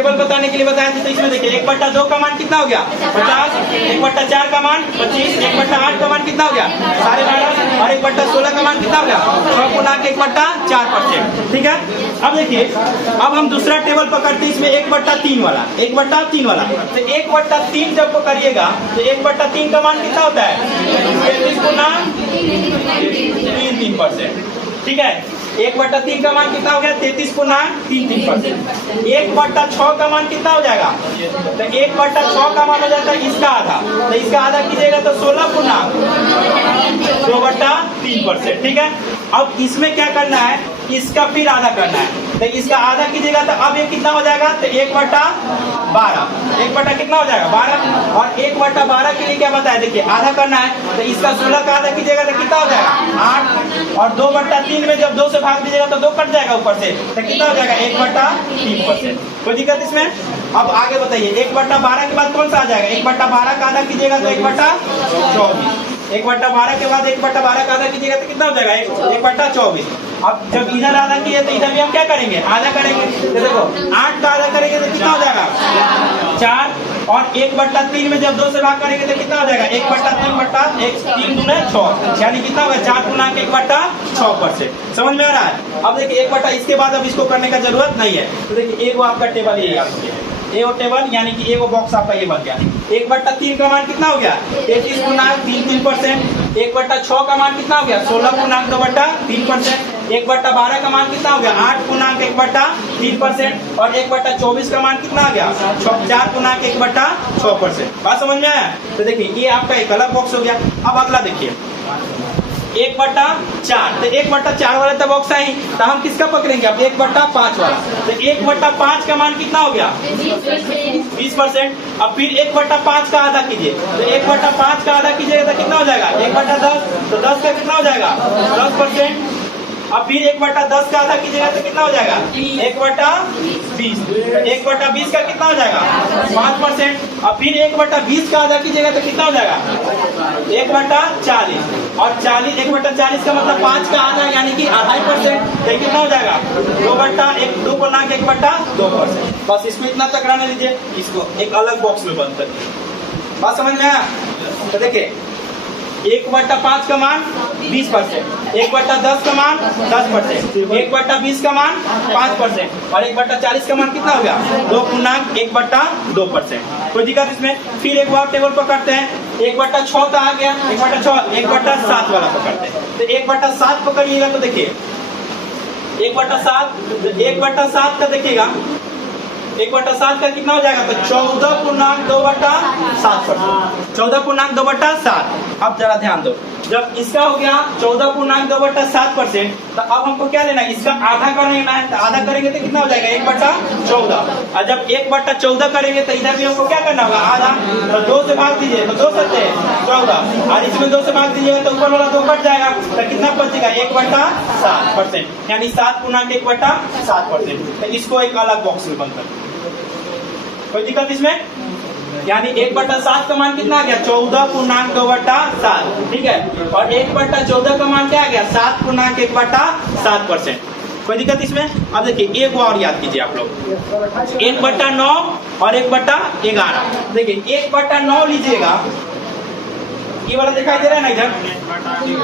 Table बताने के लिए बताया था, तो इसमें देखिए 1/2 का मान कितना हो गया 50, 1/4 का मान 25, 1/8 का मान कितना हो गया 12.5 और 1/16 का मान कितना हो गया 6.1/4%। ठीक है, अब देखिए अब हम दूसरा टेबल पकड़ते हैं, इसमें 1/3 वाला 1/3 वाला। तो 1/3 जब करिएगा तो 1/3 का मान कितना होता है 33.33%। ठीक है, 1/3 का मान कितना हो गया 33.33%। 1/6 का मान कितना हो जाएगा, तो 1/6 का मान हो जाता है इसका आधा, तो इसका आधा कीजिएगा तो 16.2/3%। ठीक है, अब इसमें क्या करना है, इसका फिर आधा करना है, तो इसका आधा कीजिएगा तो अब ये कितना हो जाएगा, तो 1/12, 1 कितना हो जाएगा 12, और 1/12 के लिए क्या बताया, देखिए आधा करना है, तो इसका 16 का आधा कीजिएगा तो कितना हो जाएगा 8, और 2/3 में जब 2 से भाग दीजिएगा तो 2 कट जाएगा ऊपर से, तो कितना हो जाएगा 1/3%। कोई दिक्कत इसमें? अब आगे बताइए 1/12 के बाद कौन सा आ जाएगा, 1/12 का आधा कीजिएगा तो 1/24, 1/12 के बाद 1/12 का आधा कीजिएगा तो कितना हो जाएगा 1/24। अब जब इधर आधा किए तो इधर भी हम क्या करेंगे, आधा करेंगे, तो देखो 8 का आधा करेंगे तो कितना हो जाएगा 4, और 1/3 में जब 2 से भाग करेंगे तो कितना हो जाएगा 1/3/3×6, यानी कितना होगा 4×1/6%। समझ में आ रहा है? अब देखिए 1/, इसके बाद अब इसको करने का जरूरत नहीं है, तो देखिए एगो आपका टेबल ये एगो टेबल, यानी कि एगो बॉक्स आपका ये बन गया। 1/3 का मान कितना हो गया 33.33%। 1/6 का मान कितना हो गया 16.2/3%। 1/12 का मान कितना हो गया 8×1/3%, और 1/24 का मान कितना आ गया 4×1/6%। बात समझ में आया? तो देखिए ये आपका एक अलग बॉक्स हो गया। अब अगला देखिए 1/4, तो 1/4 वाला तो बॉक्स है ही, तो हम किसका पकड़ेंगे अब 1/5 वाला, तो 1/5 का मान कितना हो गया 20%। अब फिर 1/5 का आधा कीजिए, तो 1/5 का आधा कीजिएगा तो कितना हो जाएगा 1/10, तो 10 का कितना हो जाएगा 10%। अब फिर 1/10 का आधा कीजिएगा तो कितना हो जाएगा 1/20, 1/20 का कितना हो जाएगा 5%। अब फिर 1/20 का आधा कीजिएगा तो कितना हो जाएगा 1/40, और 1/40 का मतलब 5 का आधा यानी कि 2.5%, तो कितना हो जाएगा 2/1/2%। बस इसको इतना चक्राने लीजिए, इसको एक अलग बॉक्स में बंद करिए। बात समझ में आया? तो देखिए 1/5 का मान 20%, 1/10 का मान 10%, 1/20 का मान 5%, और 1/40 का मान कितना हो गया 2×1/2%। कोई दिक्कत इसमें? फिर एक बार टेबल पकड़ते हैं, 1/6 का आ गया 1/7 वाला पकड़ते हैं, तो 1/7 पकड़िएगा तो देखिए 1/7 का देखिएगा 1/7 का कितना हो जाएगा, तो 14.2/7%, 14.2/7। अब जरा ध्यान दो, जब इसका हो गया 14.2/7%, तो अब हमको क्या लेना है, इसका आधा करना है, तो आधा करेंगे तो कितना हो जाएगा 1/14, और जब 1/14 करेंगे तो इधर भी हमको क्या करना होगा आधा, तो 2 से भाग दीजिए तो 2 सत्ते 14, और इसमें 2 से भाग दीजिएगा तो ऊपर वाला 2 कट जाएगा, तो कितना बचेगा 1/7%, यानी 7×1/7%। तो इसको एक अलग बॉक्स में बंद कर, कोई दिक्कत इसमें? यानी 1/7 का मान कितना आ गया 14.2/7। ठीक है, और 1/14 का मान क्या आ गया 7×1/7%। कोई दिक्कत इसमें? अब देखिए एक और याद कीजिए आप लोग, 1/9 और 1/11। देखिए 1/9 लीजिएगा, ये वाला दिखाई दे रहा है ना, इधर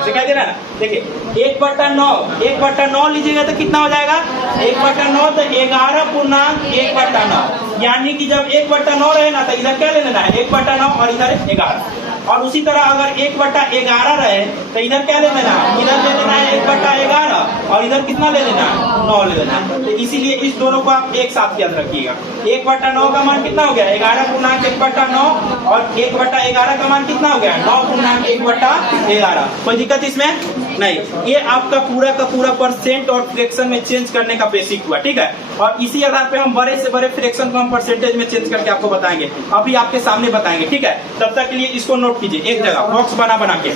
दिखाई दे रहा है ना, देखिए 1/9 लीजिएगा तो कितना हो जाएगा 1/9, तो 11.1/9, यानी कि जब 1/9 रहे ना तो इधर क्या ले लेना है 1/9 और इधर 11, और उसी तरह अगर 1/11 रहे तो इधर क्या ले लेना है, इधर ले लेना है 1/11, और इधर कितना ले लेना है 9 ले लेना है। तो इसीलिए इस दोनों को आप एक साथ याद रखिएगा। 1/9 का मान कितना हो गया 11.1/9, और 1/11 का मान कितना हो गया 9.1/11। कोई दिक्कत इसमें नहीं? ये आपका पूरा का पूरा परसेंट और फ्रैक्शन में चेंज करने का बेसिक हुआ। ठीक है, और इसी आधार पे हम बड़े से बड़े फ्रैक्शन को हम परसेंटेज में चेंज करके आपको बताएंगे, अभी आपके सामने बताएंगे। ठीक है, तब तक के लिए इसको नोट कीजिए, एक जगह बॉक्स बना के,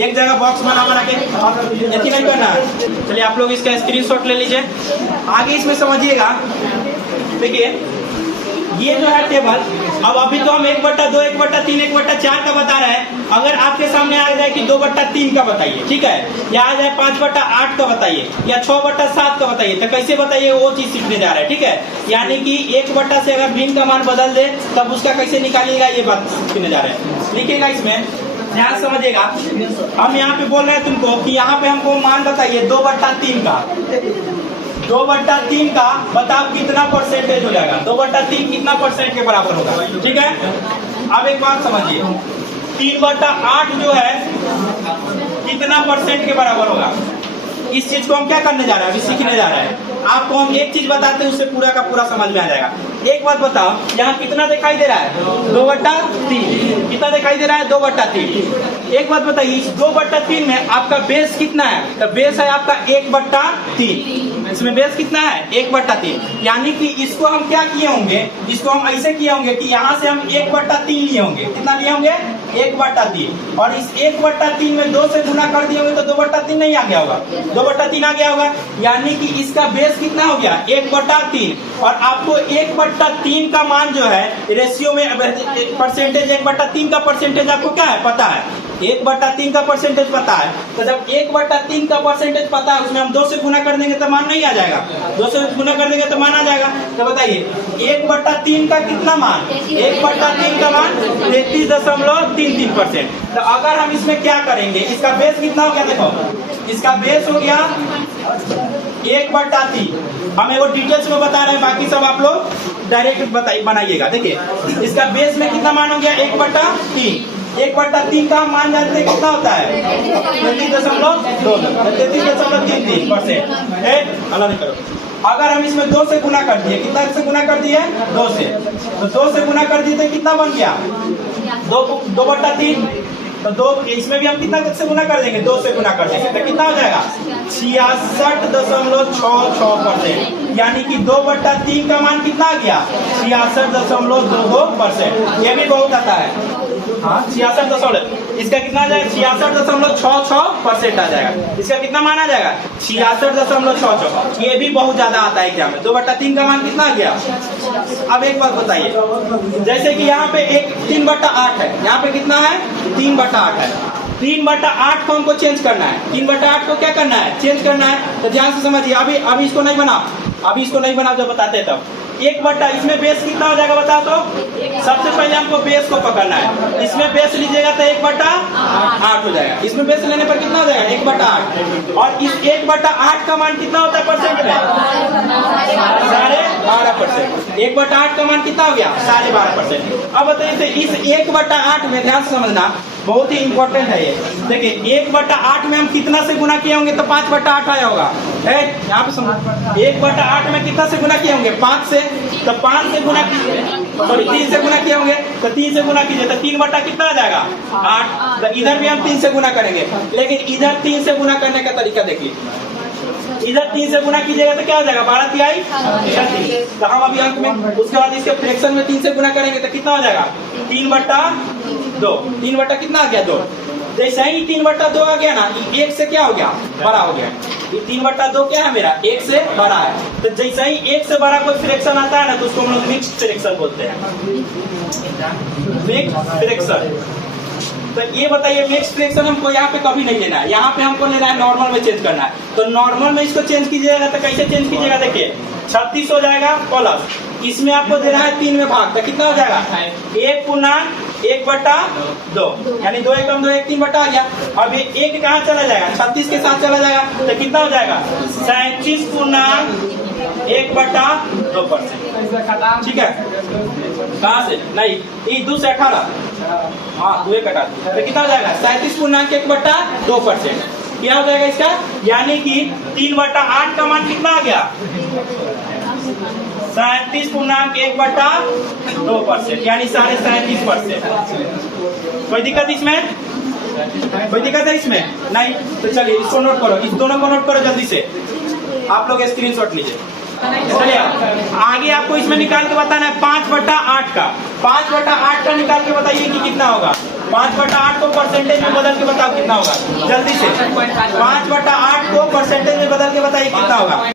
एक जगह बॉक्स बना के यही नहीं करना है। चलिए आप लोग इसका स्क्रीनशॉट ले लीजिए, आगे इसमें समझिएगा। देखिए ये जो है टेबल, अब अभी तो हम 1/2, 1/3, 1/4 का बता रहे हैं। अगर आपके सामने आ जाए कि 2/3 का बताइए, ठीक है, या आ जाए 5/8 का बताइए, या 6/7 का बताइए, तो कैसे बताइए वो चीज सीखने जा रहे हैं, ठीक है। यानी कि 1 से अगर भिन्न का मान बदल दे तब उसका कैसे निकालिएगा, ये बात सीखने जा रहे हैं। लिखिएगा इसमें, ध्यान समझिएगा। हम यहाँ पे बोल रहे हैं तुमको कि यहाँ पे हमको मान बताइए 2/3 का। 2/3 का बताओ कितना परसेंटेज हो जाएगा। 2/3 कितना परसेंट के बराबर होगा, ठीक है। अब एक बात समझिए, 3/8 जो है कितना परसेंट के बराबर होगा। इस चीज को हम क्या करने जा रहे हैं, अभी सीखने जा रहे हैं। आपको हम एक चीज बताते हैं, उससे पूरा का पूरा समझ में आ जाएगा। एक बात बताओ, यहाँ कितना दिखाई दे रहा है, 2/3। कितना दिखाई दे रहा है, 2/3। एक बात बताइए, इस 2/3 में आपका बेस कितना है, तो बेस है आपका 1/3। इसमें बेस कितना है, 1/3। यानी कि इसको हम क्या किए होंगे, इसको हम ऐसे किए होंगे कि यहाँ से हम 1/3 लिए होंगे। कितना लिए होंगे, 1/3। और इस 1/3 में 2 से गुना कर दिए होंगे तो 2/3 नहीं आ गया होगा, 2/3 आ गया होगा। यानी कि इसका बेस कितना हो गया, 1/3। और आपको 1/3 का मान जो है रेशियो में परसेंटेज, 1/3 का परसेंटेज आपको क्या है, पता है। 1/3 का परसेंटेज पता है, तो जब 1/3 का परसेंटेज पता है, उसमें हम 2 से गुना कर देंगे तो मान नहीं आ जाएगा। 2 से गुना कर देंगे तो मान आ जाएगा। तो बताइए 1/3 का कितना मान, 1/3 का मान 33.33%। तो अगर हम इसमें क्या करेंगे, इसका बेस कितना हो गया, देखो इसका बेस हो गया 1/3। हम वो डिटेल्स में बता रहे हैं, बाकी सब आप लोग डायरेक्ट बनाइएगा। देखिए इसका बेस में कितना मान हो गया, 1/3। 1/3 का मान जानते हैं कितना होता है, 33.33%। अल्लाह नहीं करो। अगर हम इसमें 2 से गुना कर दिए, कितना से गुना कर दिए, 2 से, तो 2 से गुना कर दिए तो कितना बन गया, 2/3। तो 2 इसमें भी हम कितना से गुना कर देंगे, 2 से गुना कर देंगे तो कितना हो जाएगा, 66.66%। यानी कि 2/3 का मान कितना आ गया, 66.22%। ये भी बहुत आता है, हाँ 66 इसका कितना आ जाएगा, 66.66% आ जाएगा। इसका कितना मान आ जाएगा, 66.66। ये भी बहुत ज्यादा आता है क्या में। 2/3 का मान कितना आ गया। अब एक बात बताइए, जैसे कि यहाँ पे 3/8 है, यहाँ पे कितना है, 3/8 है। 3/8 को हमको चेंज करना है। 3/8 को क्या करना है, चेंज करना है। तो ध्यान से समझिए, अभी इसको नहीं बना, अभी इसको नहीं बना, जब बताते तब 1/, इसमें बेस कितना हो जाएगा बताओ तो। सबसे पहले हमको बेस को पकड़ना है। इसमें बेस लीजिएगा तो 1/8 हो जाएगा। इसमें बेस लेने पर कितना हो जाएगा, 1/8। और इस 1/8 का मान कितना होता है परसेंट में, 12.5%। 1/8 का मान कितना हो गया, 12.5%। अब बताइए इस 1/8 में, ध्यान से समझना, बहुत ही इंपॉर्टेंट है ये। देखिए 1/8 में हम कितना से गुना किए होंगे तो 5/8 आया होगा। यहाँ पे समझ, 1/8 में कितना से गुना किए होंगे, 5 से, तो 5 से गुना कीजिए, सॉरी 3 से गुना किए होंगे तो 3 से गुना कीजिए तो 3 कितना आ जाएगा, 8। तो इधर भी हम 3 से गुना करेंगे, लेकिन इधर 3 से गुना करने का तरीका देखिए। इधर 3 से गुना कीजिएगा तो क्या हो जाएगा, 12 तिहाई 36। तो हम अभी अंक में, उसके बाद इसके फ्रैक्शन में 3 से गुना करेंगे तो कितना हो जाएगा, 3/2। 3 कितना आ गया, 2। जैसे ही 3/2 आ गया ना, 1 से क्या हो गया, बड़ा हो गया। 3/2 क्या है मेरा, 1 से बड़ा है। तो जैसे ही 1 से बड़ा कोई फ्रैक्शन आता है ना, तो उसको हम लोग मिक्स्ड फ्रैक्शन बोलते हैं, मिक्स्ड फ्रैक्शन। तो ये बताइए, मिक्स फ्रैक्शन हमको यहाँ पे कभी नहीं लेना है, यहाँ पे हमको लेना है नॉर्मल में चेंज करना है। तो नॉर्मल में इसको चेंज कीजिएगा तो कैसे चेंज कीजिएगा, देखिए 36 हो जाएगा प्लस, इसमें आपको देना है 3 में भाग, तो कितना हो जाएगा, 1/1/2। यानी 2 एकम 2 1 3 आ गया। अब ये 1 कहाँ चला जाएगा, 36 के साथ चला जाएगा, तो कितना हो जाएगा, 37.1/2%। ठीक है, कहाँ से, नहीं ये 2 से 18, हाँ 2 कटा, तो कितना हो जाएगा, 37.1/2%। क्या हो जाएगा इसका, यानी कि 3/8 का मान कितना आ गया, 37.1/2%, यानी 37.5%। कोई दिक्कत इसमें, कोई दिक्कत है इसमें, नहीं। तो चलिए इसको नोट करो, इस दोनों को नोट करो जल्दी से, आप लोग स्क्रीनशॉट लीजिए। चलिए आगे आपको इसमें निकाल के बताना है 5/8 का। 5/8 का निकाल के बताइए कि कितना होगा। 5/8 को परसेंटेज में बदल के बताओ कितना होगा, जल्दी से। 5/8 को परसेंटेज में बदल के बताइए कितना होगा।